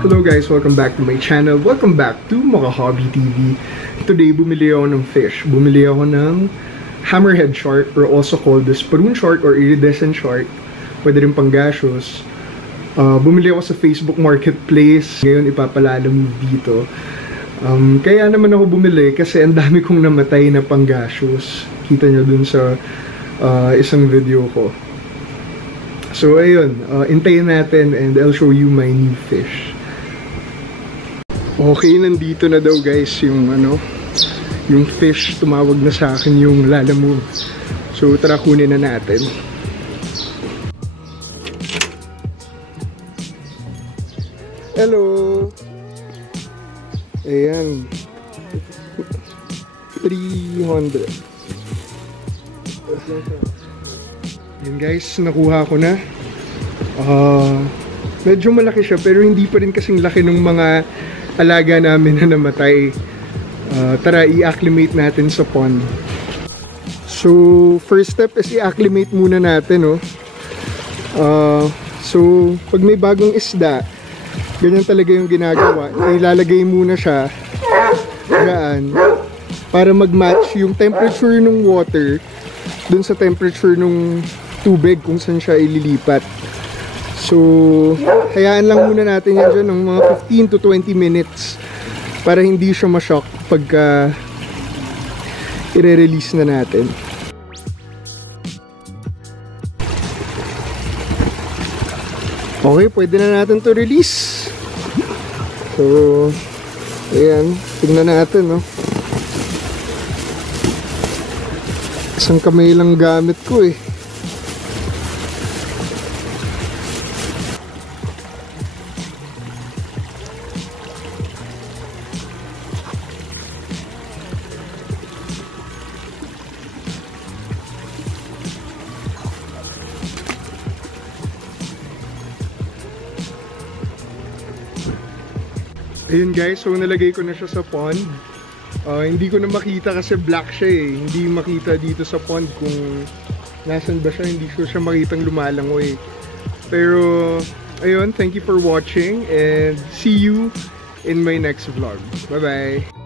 Hello guys, welcome back to my channel. Welcome back to Maka Hobby TV. Today, bumili ako ng fish. Bumili ako ng hammerhead shark, or also called the spoon shark or iridescent shark. Pwede rin panggasyos. Bumili ako sa Facebook Marketplace. Ngayon, ipapalalam dito. Kaya naman ako bumili kasi ang dami kong namatay na panggasyos. Kita nyo dun sa isang video ko. So ayun, intayin natin and I'll show you my new fish. Okay, nandito na daw guys yung yung fish. Tumawag na sa akin yung lalamove. So tara, kunin na natin. Hello. Ayan. 300. Yan guys, nakuha ko na. Medyo malaki siya pero hindi pa rin kasing laki ng mga alaga namin na namatay. Tara, i-acclimate natin sa pond. So, first step is i-acclimate muna natin, so, pag may bagong isda, ganyan talaga yung ginagawa. Ilalagay muna siya dyan para mag-match yung temperature ng water dun sa temperature ng tubig kung saan siya ililipat. So, hayaan lang muna natin yan dyan ng mga 15 to 20 minutes para hindi siya ma-shock pagka i-release na natin. Okay, pwede na natin to release. So, ayan, tingnan natin, isang kamay lang gamit ko eh. Ayun guys, so nalagay ko na siya sa pond. Hindi ko na makita kasi black siya eh. Hindi makita dito sa pond kung nasan ba siya. Hindi ko siya makitang lumalangoy. Pero, ayun, thank you for watching and see you in my next vlog. Bye bye!